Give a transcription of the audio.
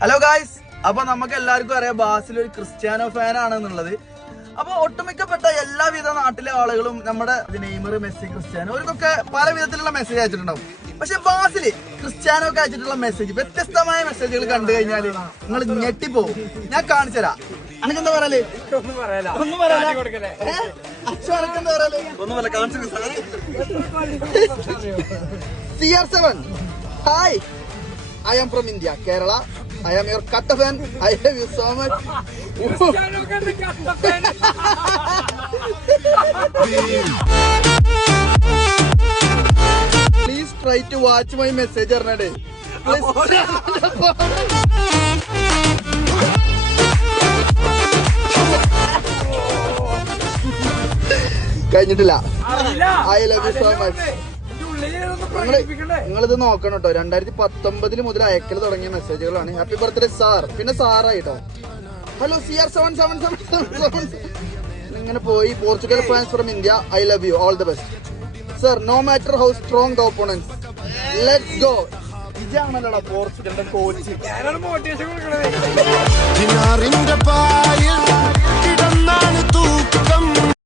Hello guys, അപ്പൊ നമുക്ക് എല്ലാവർക്കും അറിയാം ബാസിൽ ഒരു ക്രിസ്ത്യാനോ ഫാൻ ആണെന്നുള്ളത്. അപ്പൊ ഒട്ടുമിക്കപ്പെട്ട എല്ലാവിധ നാട്ടിലെ ആളുകളും നമ്മുടെ നെയ്മർ, മെസ്സി, ക്രിസ്ത്യാനോ അവർക്കൊക്കെ പല വിധത്തിലുള്ള മെസ്സേജ് അയച്ചിട്ടുണ്ടാവും. പക്ഷെ ബാസില് ക്രിസ്ത്യാനോക്ക് അയച്ചിട്ടുള്ള മെസ്സേജ്, വ്യത്യസ്തമായ മെസ്സേജുകൾ കണ്ടു കഴിഞ്ഞാല് നിങ്ങൾ ഞെട്ടിപ്പോവും. ഞാൻ കാണിച്ചു തരാം. അനക്കെന്താ പറയല്? ഒന്നും പറയല. CR7, hi, I am from India, Kerala. I am your Katta fan. I love you so much. Please try to watch my message. കഴിഞ്ഞിട്ടില്ല. I love you so much. നിങ്ങളിത് നോക്കണം കേട്ടോ. 2019 മുതൽ അയക്കൽ തുടങ്ങിയ മെസ്സേജുകളാണ്. Happy birthday sir. പിന്നെ സാറായിട്ടോ. Hello CR777. ഇങ്ങനെ പോയി. Portugal fans from India, I love you, all the best sir. No matter how strong the opponents, let's go. ഇതാണല്ലോടാ പോർച്ചുഗലിന്റെ കോച്ച്.